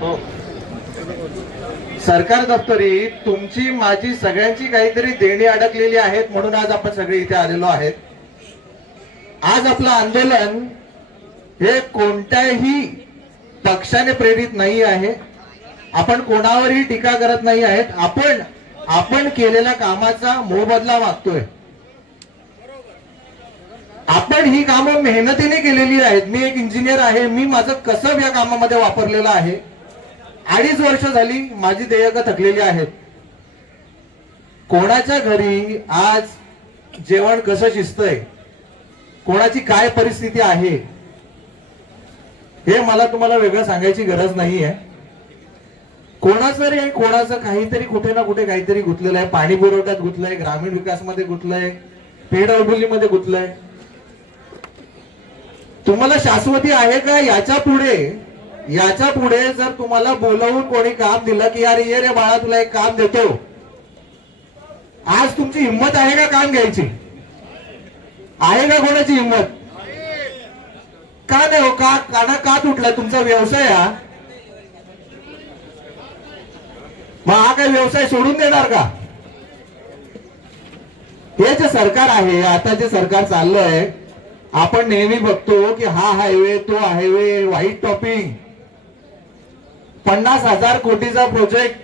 हो. सरकार दप्तरी तुमची माझी सगळ्यांची काहीतरी देणी अडकलेली आहेत म्हणून आज आपण सगळे इथे आलेलो आहेत. आज आपलं आंदोलन हे कोणत्याही पक्षाने प्रेरित नाही आहे. आपण कोणावरही टीका करत नाही आहेत. आपण केलेल्या कामाचा मोबदला मागतोय. आपण ही कामं मेहनतीने केलेली आहेत. मी एक इंजिनियर आहे. मी माझं कसब या कामामध्ये वापरलेलं आहे. 2.5 वर्ष झाली माझी देयकं थकलेली आहेत. कोणाच्या घरी आज जेवण कसं शिजतंय, कोणाची काय परिस्थिती आहे, हे मला तुम्हाला वेगळं सांगायची गरज नाहीये. कोणाचं रे कोणाचं काहीतरी कुठे ना कुठे काहीतरी गुंतलेलं आहे. पाणी पुरवठ्यात गुंतलंय, ग्रामीण विकासमध्ये गुंतलंय, पेडअडबुलीमध्ये गुंतलंय. तुम्हाला शाश्वती आहे का? याच्या पुढे जर तुम्हाला बोलवून कोणी काम दिलं की यार ये रे बाळा तुला एक काम देतो, आज तुमची हिंमत आहे का काम घ्यायची? आहे का कोणाची हिंमत? का नाही हो? का तुटला तुमचा व्यवसाय? मग हा काय व्यवसाय सोडून देणार का? हे जे सरकार आहे, आता जे सरकार चाललंय, आपण नेहमी बघतो की हा हायवे तो हायवे, व्हाईट टॉपिंग, 50,000 कोटीचा प्रोजेक्ट,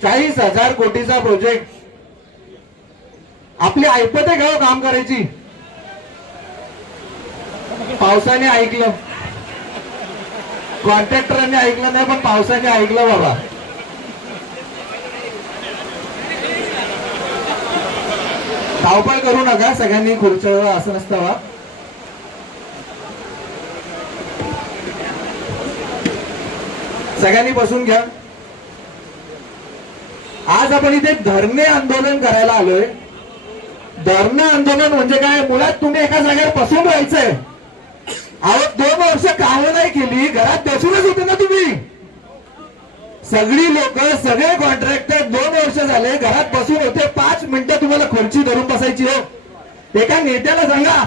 40,000 कोटीचा प्रोजेक्ट. आपली ऐपत आहे का काम करायची? पावसाने ऐकलं, कॉन्ट्रॅक्टरांनी ऐकलं नाही, पण पावसाने ऐकलं बाबा. धावपळ करू नका सगळ्यांनी खुर्चीवर, असं नसतं वा. सगळ्यांनी बसून घ्या. आज आपण इथे धरणे आंदोलन करायला आलोय. धरणे आंदोलन म्हणजे काय? मुळात तुम्ही एका जागेवर बसून राहायचंय. अहो 2 वर्ष कामं नाही केली, घरात बसूनच होते ना तुम्ही. सगळी लोक, सगळे कॉन्ट्रॅक्टर 2 वर्ष झाले घरात बसून होते. 5 मिनिटं तुम्हाला खुर्ची धरून बसायची हो. एका नेत्याला सांगा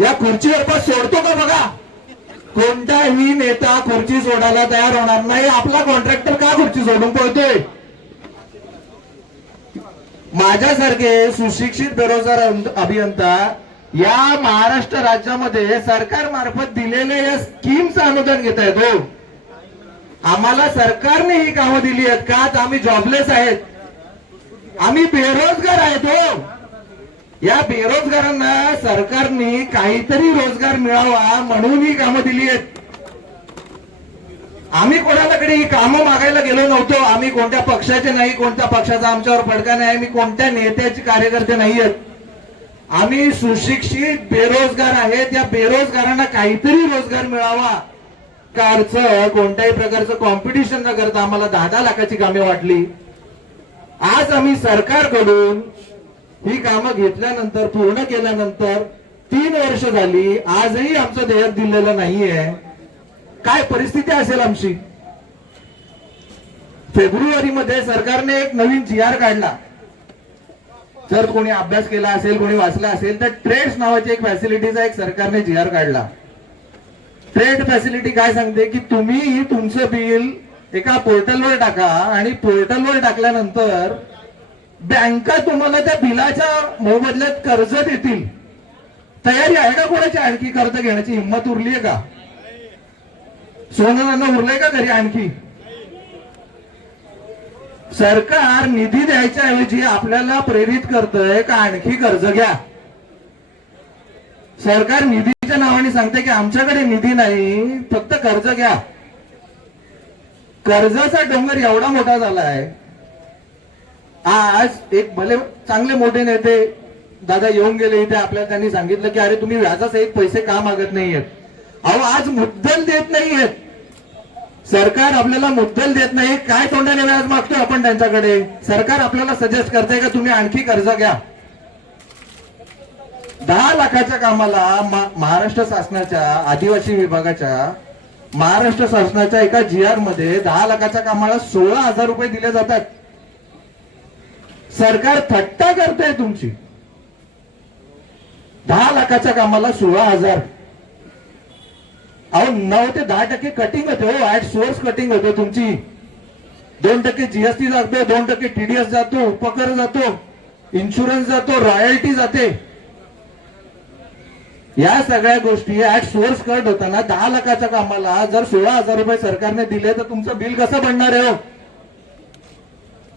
या खुर्चीवर बस सोडतो का बघा. कोणताही नेता खुर्ची सोडायला तयार होणार नाही. आपला कॉन्ट्रॅक्टर का खुर्ची सोडून पळतोय? माझ्यासारखे सुशिक्षित बेरोजगार अभियंता या महाराष्ट्र राज्यामध्ये सरकार मार्फत दिलेल्या या स्कीमचं अनुदान घेत आहेत हो. आम्हाला सरकारने ही कामं दिली आहेत का? आम्ही जॉबलेस आहेत, आम्ही बेरोजगार आहेत हो. या बेरोजगारांना सरकारने काहीतरी रोजगार मिळावा म्हणून ही कामं दिली आहेत. आम्ही कोणाकडे ही कामं मागायला गेलो नव्हतो. आम्ही कोणत्या पक्षाचे नाही, कोणत्या पक्षाचा आमच्यावर फडका नाही, आम्ही कोणत्या नेत्याचे कार्यकर्ते नाही आहेत. आम्ही सुशिक्षित बेरोजगार आहेत. या बेरोजगारांना काहीतरी रोजगार मिळावा कारचं कोणत्याही प्रकारचं कॉम्पिटिशन न करता आम्हाला 10-10 लाखाची कामे वाटली. आज आम्ही सरकारकडून ही कामं घेतल्यानंतर, पूर्ण केल्यानंतर 3 वर्ष झाली, आजही आमचं देयक दिलेलं नाहीये. काय परिस्थिती असेल आमची? फेब्रुवारीमध्ये सरकारने एक नवीन GR काढला. जर कोणी अभ्यास केला असेल, कोणी वाचला असेल तर ट्रेड्स नावाची एक फॅसिलिटीचा एक सरकारने GR काढला. ट्रेड फॅसिलिटी काय सांगते की तुम्ही तुमचं बिल एका पोर्टलवर टाका आणि पोर्टलवर टाकल्यानंतर बँका तुम्हाला त्या बिलाच्या मोबदल्यात कर्ज देतील. तयारी आहे का कोणाची आणखी कर्ज घेण्याची? हिंमत उरली आहे का? सोनं उरलंय का घरी आणखी? सरकार निधी द्यायच्या ऐवजी आपल्याला प्रेरित करतंय का आणखी कर्ज घ्या. सरकार निधीच्या नावाने सांगते की आमच्याकडे निधी नाही, फक्त कर्ज घ्या. कर्जाचा डोंगर एवढा मोठा झालाय. आज एक भले चांगले मोठे नेते दादा येऊन गेले इथे, आपल्याला त्यांनी सांगितलं की अरे तुम्ही व्याजासहित पैसे का मागत नाहीयेत? अहो आज मुद्दल देत नाहीयेत. सरकार आपल्याला मुद्दल देत नाही. काय तोंडाने व्याज मागतोय आपण त्यांच्याकडे? सरकार आपल्याला सजेस्ट करते का तुम्ही आणखी कर्ज घ्या. 10 लाखाच्या कामाला महाराष्ट्र शासनाच्या आदिवासी विभागाच्या महाराष्ट्र शासनाच्या एका GR मध्ये 10 लाखाच्या कामाला 16,000 रुपये दिले जातात. सरकार थट्टा करते तुमची. 10 लाखाच्या कामाला 16,000. अहो 9 ते 10% कटिंग होते हो, ऍट सोर्स कटिंग होते तुमची. 2% जीएसटी जातो, 2% टीडीएस जातो, उपकर जातो, इन्शुरन्स जातो, रॉयल्टी जाते. या सगळ्या गोष्टी ऍट सोर्स कट होताना 10 लाखाच्या कामाला जर 16,000 रुपये सरकारने दिले तर तुमचं बिल कसं बनणार आहे हो?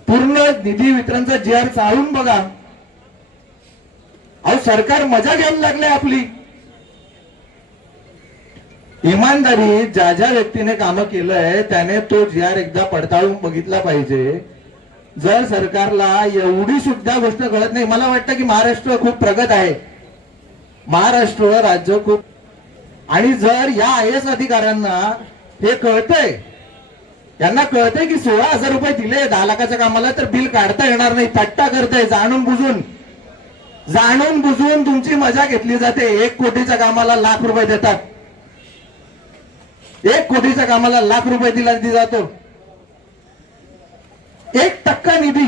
पूर्ण निधी वितरणचा जीआर चाळून बघा. अहो सरकार मजा घ्यायला लागले आपली. इमानदारी ज्या ज्या व्यक्तीने कामं केलंय त्याने तो जीआर एकदा पडताळून बघितला पाहिजे. जर सरकारला एवढी सुद्धा गोष्ट कळत नाही, मला वाटतं की महाराष्ट्र खूप प्रगत आहे, महाराष्ट्र राज्य खूप, आणि जर या IAS अधिकाऱ्यांना हे कळतंय, यांना कळतंय की 16,000 रुपये दिले 10 लाखाच्या कामाला तर बिल काढता येणार नाही, थट्टा करताय, जाणून बुजून तुमची मजा घेतली जाते. 1 कोटीच्या कामाला लाख रुपये देतात, 1 कोटीच्या कामाला लाख रुपये दिला जातो. 1% निधी,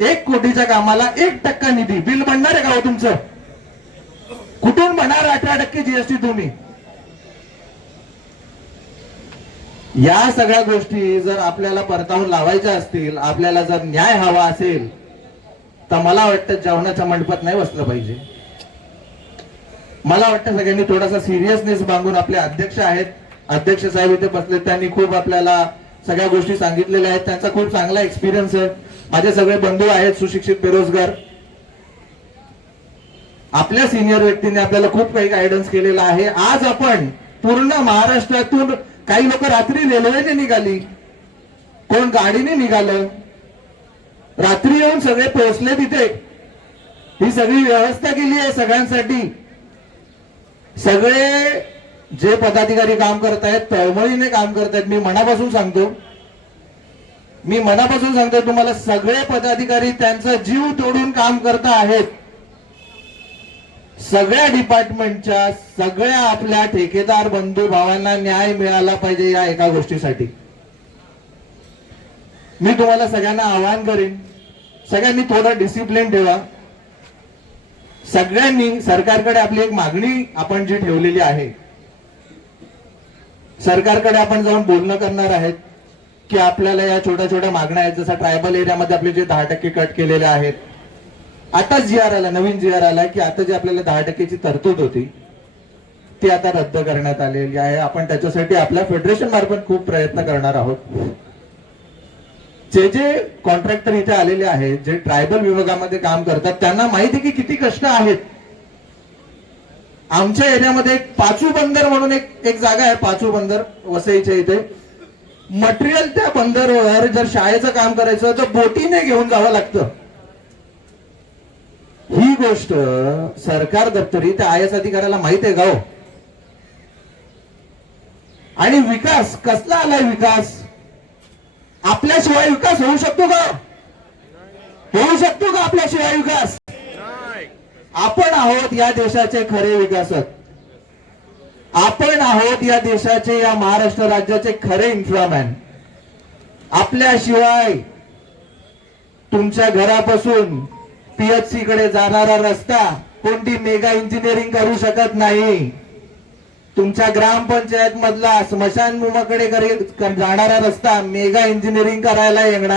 1 कोटीच्या कामाला 1% निधी, बिल बनणार आहे का हो तुमचं? कुठून बनणार 18% जीएसटी तुम्ही? या सगळ्या गोष्टी जर आपल्याला परतावून लावायच्या असतील, आपल्याला जर न्याय हवा असेल, तर मला वाटतं जेवणाच्या मंडपात नाही बसलं पाहिजे. मला वाटतं सगळ्यांनी थोडासा सिरियसनेस बांधून, आपले अध्यक्ष आहेत, अध्यक्ष साहेब इथे बसले, त्यांनी खूप आपल्याला सगळ्या गोष्टी सांगितलेल्या आहेत, त्यांचा खूप चांगला एक्सपिरियन्स आहे. माझे सगळे बंधू आहेत सुशिक्षित बेरोजगार, आपल्या सिनियर व्यक्तींनी आपल्याला खूप काही गायडन्स केलेला आहे. आज आपण पूर्ण महाराष्ट्रातून, काही लोक रात्री रेल्वेने निघाली, कोण गाडीने निघालं, रात्री येऊन सगळे पोहोचले तिथे. ही सगळी व्यवस्था केली आहे सगळ्यांसाठी. सगळे जे पदाधिकारी काम करतायत तळमळीने काम करतायत. मी मनापासून सांगतो तुम्हाला, सगळे पदाधिकारी त्यांचा जीव तोडून काम करत आहेत. सगळ्या डिपार्टमेंटच्या, सगळ्या आपल्या ठेकेदार बंधू भावांना न्याय मिळाला पाहिजे या एका गोष्टीसाठी. मी तुम्हाला सगळ्यांना आवाहन करेन, सगळ्यांनी थोडं डिसिप्लिन ठेवा. सगळ्यांनी सरकारकडे आपली एक मागणी आपण जी ठेवलेली आहे, सरकारकडे आपण जाऊन बोलणं करणार आहेत की आपल्याला या छोट्या छोट्या मागण्या आहेत, जसं ट्रायबल एरियामध्ये आपले जे 10% कट केलेले आहेत, आता जीआर आला, नवीन जीआर आला की आता जे आपल्याला 10%ची तरतूद होती ती आता रद्द करण्यात आलेली आहे. आपण त्याच्यासाठी आपल्या फेडरेशन मार्फत खूप प्रयत्न करणार आहोत. जे कॉन्ट्रॅक्टर इथे आलेले आहेत, जे ट्रायबल विभागामध्ये काम करतात, त्यांना माहिती की किती कष्ट आहेत. आमच्या एरियामध्ये एक पाचू बंदर म्हणून एक जागा आहे, पाचू बंदर वसईच्या इथे. मटेरियल त्या बंदरवर जर शाळेचं काम करायचं तर बोटीने घेऊन जावं लागतं. ही गोष्ट सरकार दप्तरी त्या IAS अधिकाऱ्याला माहित आहे का हो? आणि विकास कसला आलाय? विकास आपल्याशिवाय विकास होऊ शकतो का? होऊ शकतो का आपल्याशिवाय विकास? आपण आहोत या देशाचे खरे विकासक, आपण आहोत या देशाचे, या महाराष्ट्र राज्याचे खरे इन्फ्रामॅन. आपल्याशिवाय तुमच्या घरापासून PHC कडे जाणारा रस्ता कोणती मेगा इंजिनिअरिंग करू शकत नाही. तुमच्या ग्रामपंचायत मधला स्मशानभूमीकडे जाणारा रस्ता मेगा इंजिनिअरिंग करायला येणार